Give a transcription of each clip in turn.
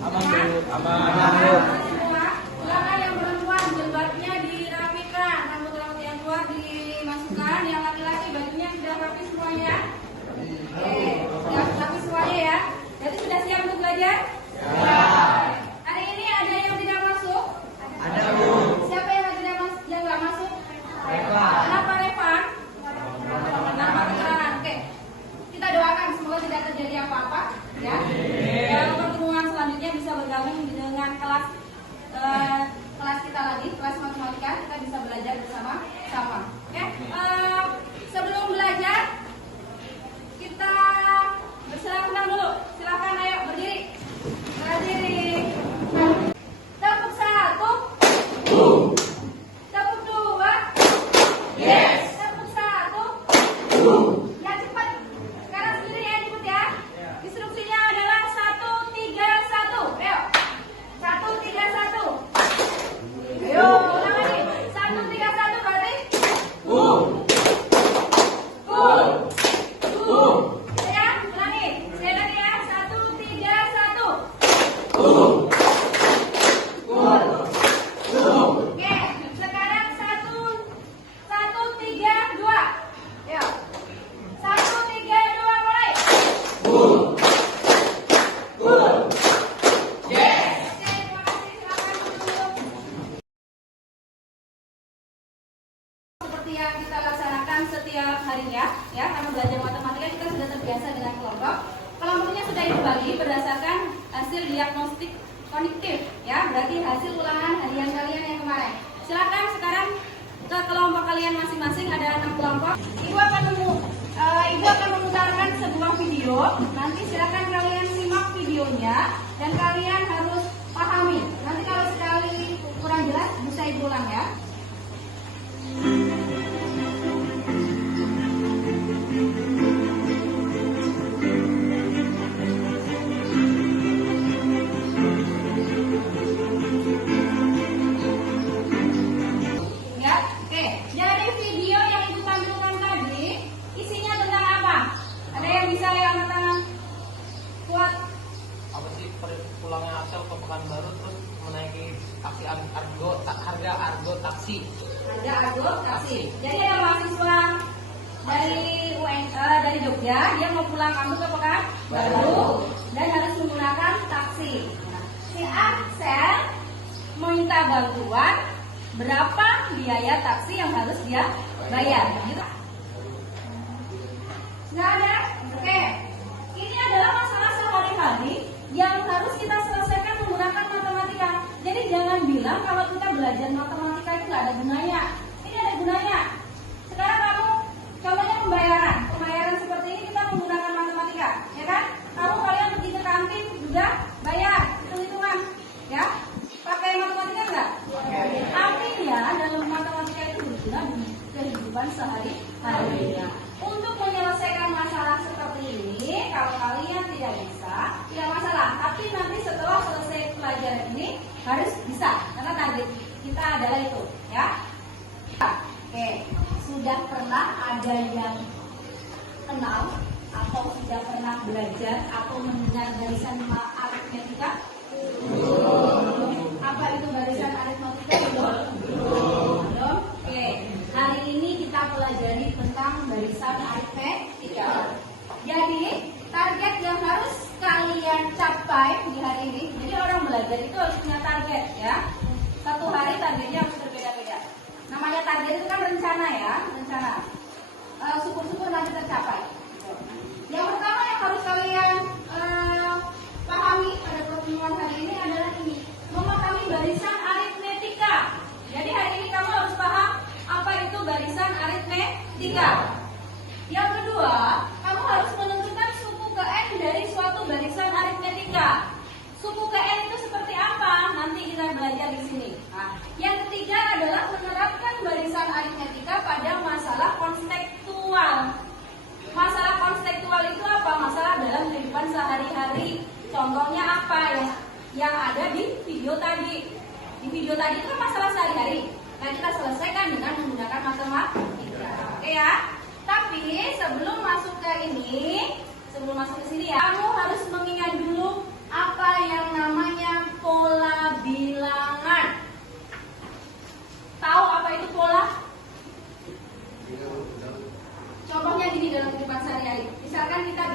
Aman Bu. Aman. Silakan yang perempuan jilbabnya dirapikan, rambut-rambut yang keluar dimasukkan, yang laki-laki bajunya sudah rapi semuanya. Oke, sudah rapi semuanya ya. Jadi sudah siap untuk belajar? Ya. Hari ini ada yang tidak masuk? Ada Bu. Siapa yang tidak masuk? Yang nggak masuk? Reva. Kenapa Reva? Kenapa kekurangan? Oke, kita doakan semoga tidak terjadi apa-apa ya. Pertemuan selanjutnya bisa bergabung dengan kelas kita lagi, kelas matematika, kita bisa belajar bersama-sama. Oke, sebelum belajar kita bersilakan dulu. Silakan, ayo berdiri. Berdiri. Tepuk satu. Tepuk dua. Yes. Tepuk satu. Ya cepat. Sekarang sendiri ya, cepat ya. Instruksinya adalah 1, 3, 1. Ayo. 1, 3, 1. Ayo, ulang lagi. 1, 3, 1 berarti? Ya, ulangi. Sekali lagi ya. 1, 3, 1. Oke, sekarang 1, 3, 2. Ayo. 1, 3, 2 mulai. Yes. Oke, terima kasih. Silakan duduk. Seperti yang kita laksanakan setiap harinya, ya, karena belajar matematika kita sudah terbiasa dengan kelompok. Kelompoknya sudah dibagi berdasarkan hasil diagnostik kognitif, ya, berarti hasil ulangan harian kalian yang kemarin. Silakan sekarang ke kelompok kalian masing-masing, ada 6 kelompok. Ibu akan memutarkan sebuah video. Nanti silakan kalian simak videonya dan kalian harus pahami. Nanti kalau sekali kurang jelas bisa ibu ulang ya. Ya, oke. Dari video yang ibu tampilkan tadi, isinya tentang apa? Ada yang bisa tangan kuat? Apa sih pulangnya Axel ke Pekanbaru terus menaiki taksi harga argo taksi. Ada argo taksi. Jadi ada mahasiswa dari dari Jogja, dia mau pulang kampung ke Pekanbaru dan harus menggunakan taksi. Nah, si Axel meminta bantuan berapa biaya taksi yang harus dia bayar. Gitu. Nggak ada? Oke. Ini adalah masalah sehari-hari yang harus kita selesaikan menggunakan matematika. Jadi jangan bilang kalau kita belajar matematika itu nggak ada gunanya. Ini ada gunanya. Sekarang kamu contohnya pembayaran seperti ini kita menggunakan matematika, ya kan? Kalian pergi ke kantin juga bayar, hitung-hitungan, ya? Pakai matematika enggak? Artinya dalam matematika itu berguna di kehidupan sehari-harinya. Untuk menyelesaikan masalah seperti ini, kalau kalian tidak bisa, tidak masalah. Tapi nanti setelah selesai pelajaran ini harus bisa, karena target kita adalah itu, ya. Oke, sudah pernah ada yang kenal atau sudah pernah belajar atau mendengar barisan aritmetika? Apa itu barisan aritmetika? Belum. Oke, hari ini kita pelajari tentang barisan aritmetika. Jadi target yang harus kalian capai di hari ini. Jadi orang belajar itu harus punya target, ya. Satu hari targetnya harus berbeda-beda. Namanya target itu kan rencana, ya, rencana. Syukur-syukur nanti tercapai. Yang pertama yang harus kalian pahami pada pertemuan hari ini adalah ini, memahami barisan aritmetika. Jadi hari ini kamu harus paham apa itu barisan aritmetika. Yang kedua, kamu harus menentukan suku ke n dari suatu barisan aritmetika. Suku ke n itu seperti apa? Nanti kita belajar di sini. Nah, yang ketiga adalah menerapkan barisan aritmetika pada masalah konstektual. Masalah konstektual itu apa? Masalah dalam kehidupan sehari-hari. Contohnya apa yang ada di video tadi? Di video tadi itu kan masalah sehari-hari. Nah, kita selesaikan dengan menggunakan matematika. Oke ya? Tapi sebelum masuk ke sini ya, kamu harus mengingat dulu apa yang namanya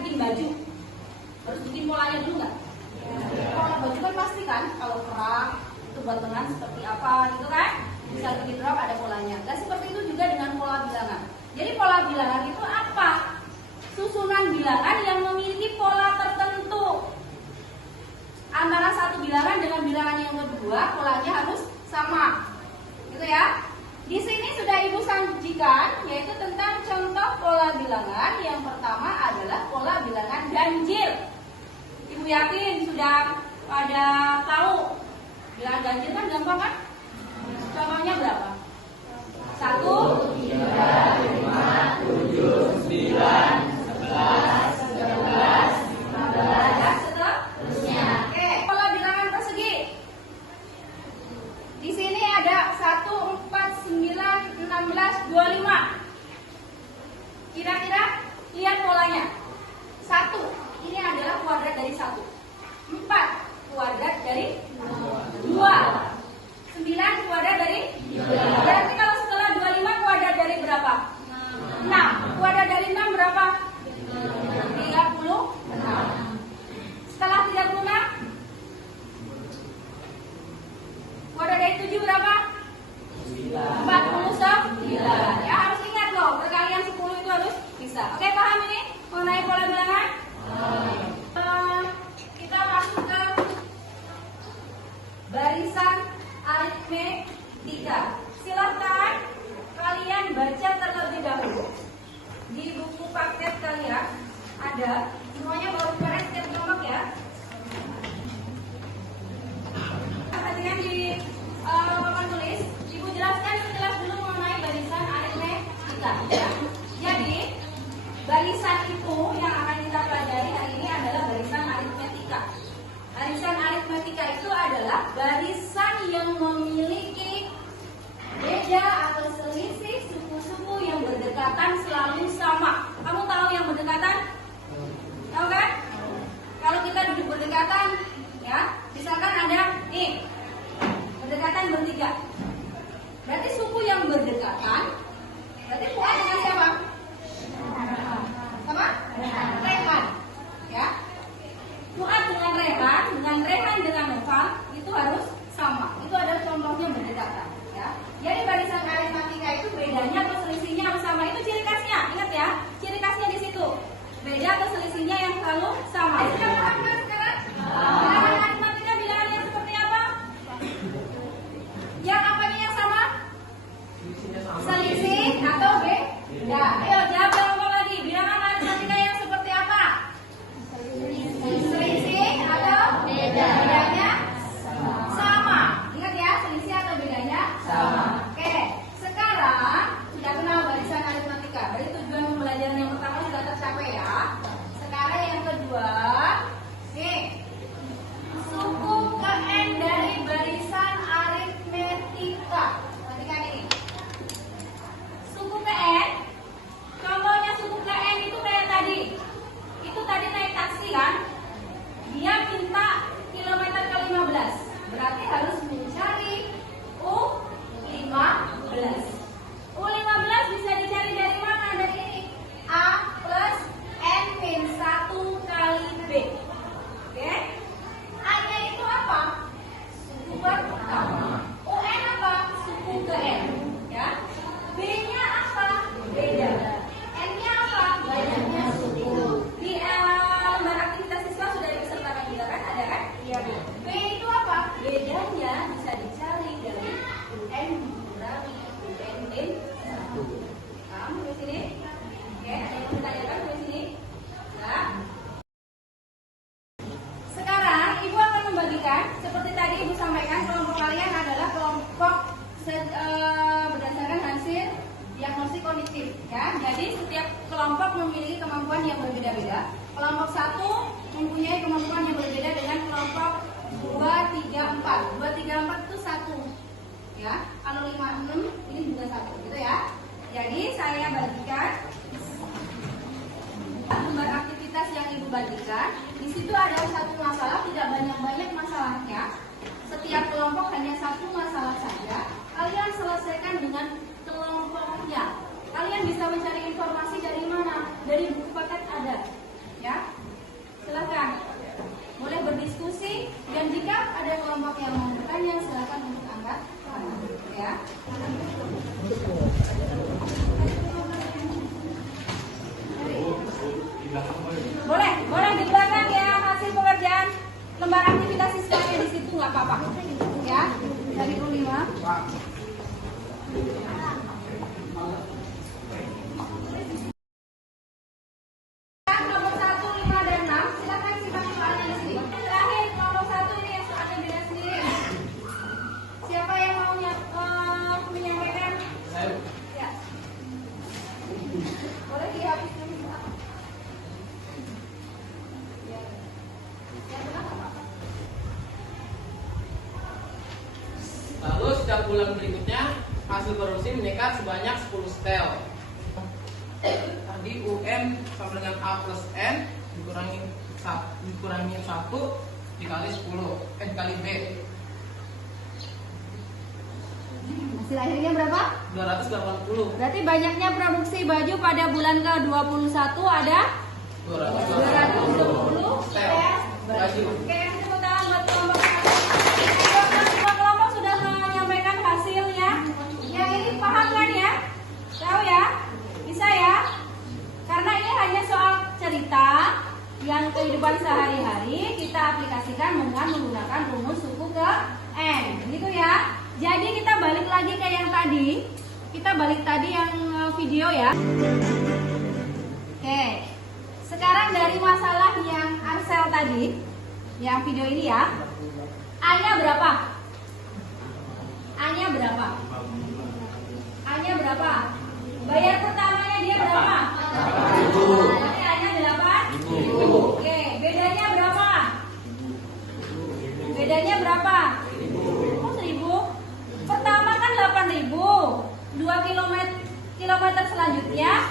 bikin baju, harus bikin polanya dulu nggak? Pola baju kan pasti kan, kalau kerah itu buat lengan seperti apa gitu kan? Bisa bikin rok ada polanya. Dan seperti itu juga dengan pola bilangan. Jadi pola bilangan itu apa? Susunan bilangan yang memiliki pola tertentu. Antara satu bilangan dengan bilangan yang kedua, polanya harus sama. Gitu ya. Di sini sudah Ibu sajikan, yaitu tentang contoh pola bilangan. Yang pertama adalah pola bilangan ganjil. Ibu yakin sudah pada tahu bilangan ganjil kan gampang kan? Contohnya berapa? 1, 2, 3, 4, 7, 9, 11, 12, 15, seterusnya. Oke, pola bilangan persegi. Di sini ada 1, 4, 9, 16, 25. Kira-kira lihat polanya. 1, ini adalah kuadrat dari 1. 4, kuadrat dari 2. 9 kuadrat dari 3. Berarti kalau setelah 25 kuadrat dari berapa? 6. Kuadrat dari 6 berapa? 36. Setelah 36 kuadrat dari 7 berapa? 49. Ya harus ingat loh, perkalian 10 itu harus bisa. Oke, paham ini mengenai pola bilangan? Kita masuk ke barisan aritmetika. Silahkan kalian baca terlebih dahulu. Di buku paket kalian ada, semuanya baru kemarin setiap kelompok ya. Perhatikan di papan tulis, Ibu jelaskan sekilas dulu mengenai barisan aritmetika ya. Jadi barisan itu yang akan kita pelajari hari ini adalah barisan aritmetika. Barisan aritmetika itu adalah barisan yang memiliki beda atau selisih suku-suku yang berdekatan selalu sama. Kamu tahu yang berdekatan? Tahu kan? Kalau kita duduk berdekatan, ya, misalkan ada nih berdekatan bertiga. Berarti suku yang berdekatan, berarti Fuad dengan siapa? Sama? Rehan. Ya. Fuad dengan Rehan dengan Noval itu harus sama. Itu adalah contohnya berdekatan. Ya. Jadi barisan aritmetika itu bedanya atau selisihnya harus sama. Itu ciri khasnya. Ingat ya, ciri khasnya di situ. Beda atau selisihnya yang selalu sama. Sudah paham kan sekarang? Bilangan aritmetika bilangan yang seperti apa? Yang apanya yang sama? Selisih atau beda? Ayo jawab kelompok lagi. Bilangan aritmetika yang seperti apa? Selisih atau beda? Bedanya sama. Ingat ya, selisih atau bedanya sama. Oke, sekarang sudah kenal barisan aritmetika. Berarti tujuan pembelajaran yang pertama sudah tercapai ya. Sekarang yang kedua, nih, suku ke N dari barisan aritmetika. Perhatikan ini. Suku ke N, contohnya suku ke N itu kayak tadi. Itu tadi naik taksi kan? Dia minta kilometer ke 15. Berarti harus mencari U15. U15 bisa dicari dari mana? Dari ini. A plus N min 1 kali B. Oke? A-nya itu apa? Suku pertama. UN apa? Suku ke N. Ya. B-nya apa? Beda. N-nya apa? Banyaknya suku. Di lembar aktivitas siswa sudah disertakan juga kan? Ada kan? Iya. B itu apa? Bedanya bisa dicari dari UN dikurangi UN min 1. Kamu di sini? Oke, ada yang mau ditanyakan di sini? Ya. Sekarang Ibu akan membagikan seperti tadi Ibu sampaikan, kelompok kalian adalah kelompok berdasarkan hasil diagnosis kognitif ya. Jadi setiap kelompok memiliki kemampuan yang berbeda-beda. Kelompok 1 mempunyai kemampuan yang berbeda dengan kelompok 2, 3, 4. 2, 3, 4 itu 1 ya. Kalau 5, 6 ini juga 1 gitu ya. Jadi saya bagikan lembar aktivitas yang Ibu bagikan. Di situ ada satu masalah, tidak banyak-banyak masalahnya. Setiap kelompok hanya satu masalah saja. Kalian selesaikan dengan kelompoknya. Kalian bisa mencari informasi dari mana? Dari buku paket ada. Ya, setiap bulan berikutnya hasil produksi meningkat sebanyak 10 setel. Tadi UN sama dengan A plus N dikurangi 1 dikali 10, dikali B. Hasil akhirnya berapa? 280. Berarti banyaknya produksi baju pada bulan ke-21 ada 220 setel baju. Oke, tepuk tangan buat kelompok satu. Semua kelompok sudah menyampaikan hasilnya. Yang ini paham kan ya? Tahu ya? Bisa ya? Karena ini hanya soal cerita yang kehidupan sehari-hari kita aplikasikan dengan menggunakan rumus suku ke N. Gitu ya. Jadi kita balik lagi ke yang tadi. Kita balik tadi yang video ya. Oke. Sekarang dari masalah yang Arsel tadi, yang video ini ya. A-nya berapa? A-nya berapa? A-nya berapa? Bayar pertamanya dia berapa? Berarti A-nya 8? Oke, bedanya berapa? Bedanya berapa? Oh, 1.000. Pertama kan 8.000. 2 kilometer selanjutnya.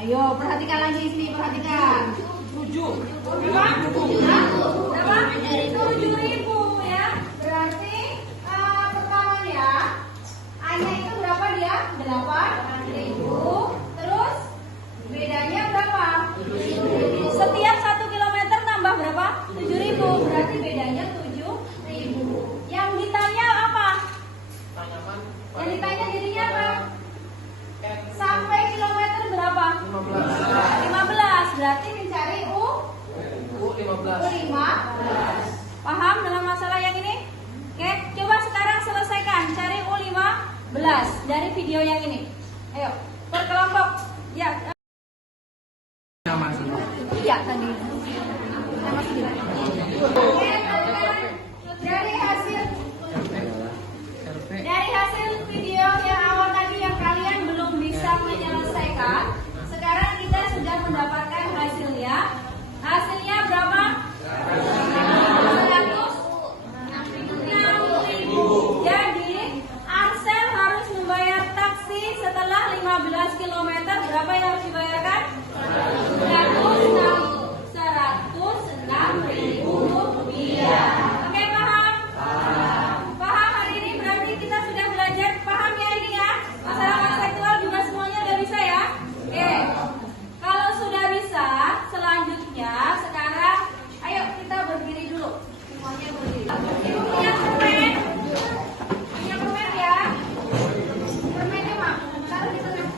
Ayo, perhatikan lagi sini, perhatikan. 7. Berapa? 7.000 ya. Berarti pertamanya A-nya itu berapa dia? 8.000. Terus bedanya berapa? Setiap 1 kilometer nambah berapa? 7.000. Berarti bedanya 7.000. Yang ditanya apa? Yang ditanya jadinya apa? Sampai kilometer berapa? 15. Berarti mencari U15. Paham dalam masalah yang ini? Oke, coba sekarang selesaikan. Cari U15 dari video yang ini. Ayo, per kelompok. Ya. Iya tadi. Nama sembilan. Oke, dari hasil video yang awal tadi yang kalian belum bisa menyelesaikan, sekarang kita sudah mendapatkan hasilnya. Hasilnya berapa? 160.000. Jadi Arsel harus membayar taksi setelah 15 km. Berapa yang harus dibayarkan? 106.000 rupiah. Oke, paham? Paham hari ini berarti kita sudah belajar. Paham ya ini ya? Masalah seksual juga semuanya udah bisa ya? Oke. Kalau sudah bisa, selanjutnya sekarang ayo kita berdiri dulu. Semuanya berdiri. Ibu punya permen? Punya permen ya? Permennya mah taruh di tengah.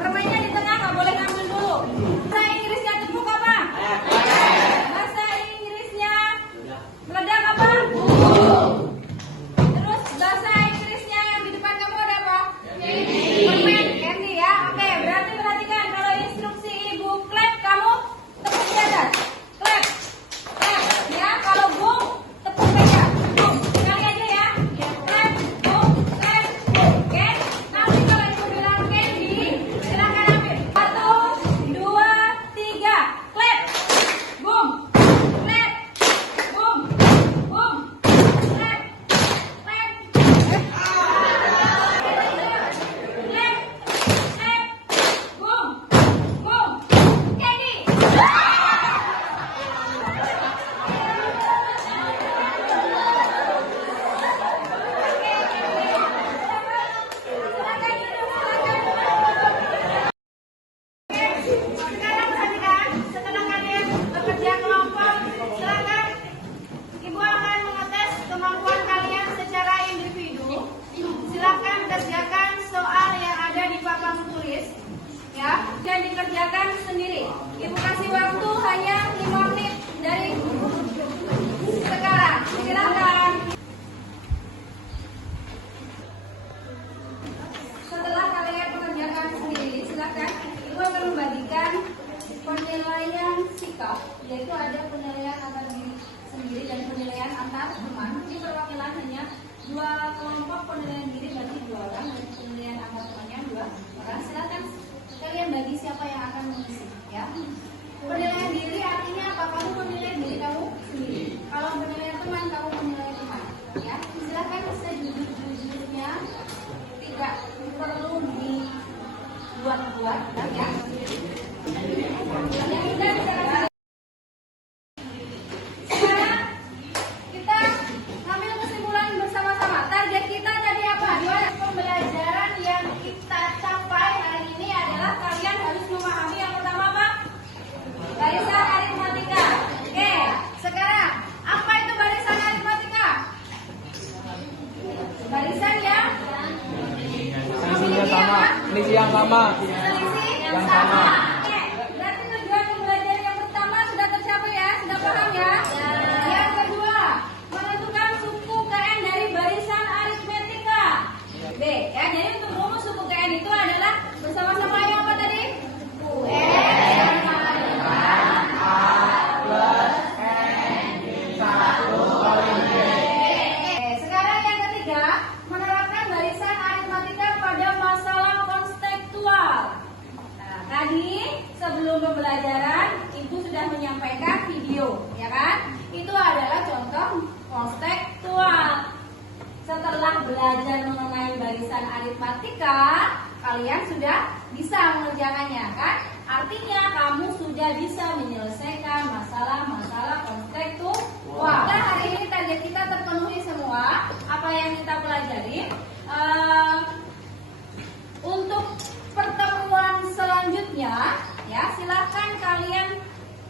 Permennya di tengah, nggak boleh ngambil dulu. Bahasa Inggrisnya tepuk apa? Bahasa Inggrisnya meledak apa? Terus bahasa Inggrisnya yang di depan kamu ada apa? Permen, candy ya. Oke, berarti perhatikan kalau instruksi ibu clap, kamu tepuk di atas. Clap, clap ya. Kalau boom, tepuk meja. Boom, sekali aja ya. Clap, boom, clap, boom. Oke. Nanti kalau ibu bilang candy, silakan ambil. 1, 2, 3, clap, boom, clap, boom, boom, clap, clap. Sekarang perhatikan, setelah kalian bekerja kelompok, silakan ibu akan mengetes kemampuan kalian secara individu. Silakan kerjakan soal yang ada di papan tulis, ya, dan dikerjakan sendiri. Ibu kasih waktu hanya 5 menit dari sekarang. Silakan. Setelah kalian mengerjakan sendiri, silakan ibu akan membagikan penilaian sikap, yaitu ada penilaian antar diri sendiri dan penilaian antar teman. Ini perwakilan hanya 2 kelompok penilaian diri berarti 2 orang dan penilaian antar temannya 2 orang. Silakan kalian bagi siapa yang akan mengisi, ya. Penilaian diri artinya apa? Kamu menilai diri kamu sendiri. Kalau penilaian teman, kamu menilai teman, ya. sama. Selisih Yang sama. Oke, berarti tujuan pembelajaran yang pertama sudah tercapai ya, sudah paham ya? Yang kedua, menentukan suku KN dari barisan aritmetika. B, ya, jadi untuk rumus suku KN itu adalah bersama-sama yang apa tadi? UN sama dengan A plus N sekarang yang ketiga, menerapkan barisan aritmatika pada masalah konstekstual. Nah, tadi sebelum pembelajaran Ibu sudah menyampaikan video, ya kan? Itu adalah contoh konstekstual. Setelah belajar mengenai barisan aritmatika, kalian sudah bisa mengerjakannya, kan? Artinya kamu sudah bisa menyelesaikan masalah-masalah konstekstual. Nah, hari ini target kita terpenuhi semua. Apa yang kita pelajari? Untuk pertemuan selanjutnya, ya silakan kalian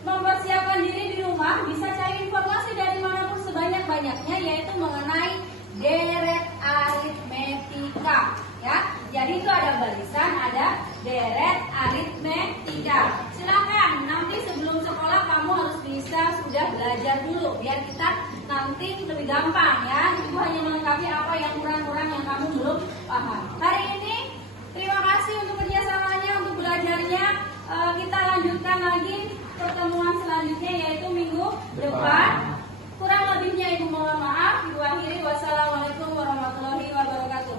mempersiapkan diri di rumah. Bisa cari informasi dari manapun sebanyak-banyaknya, yaitu mengenai deret aritmetika. Ya, jadi itu ada barisan, ada deret aritmetika. Silakan nanti sebelum sekolah kamu harus bisa sudah belajar dulu, biar kita nanti lebih gampang ya. Ibu hanya melengkapi apa yang kurang-kurang yang kamu belum paham. Hari ini terima kasih untuk kerjasamanya, untuk belajarnya. Kita lanjutkan lagi pertemuan selanjutnya, yaitu minggu depan. Kurang lebihnya Ibu mohon maaf. Ibu akhiri, wassalamualaikum warahmatullahi wabarakatuh.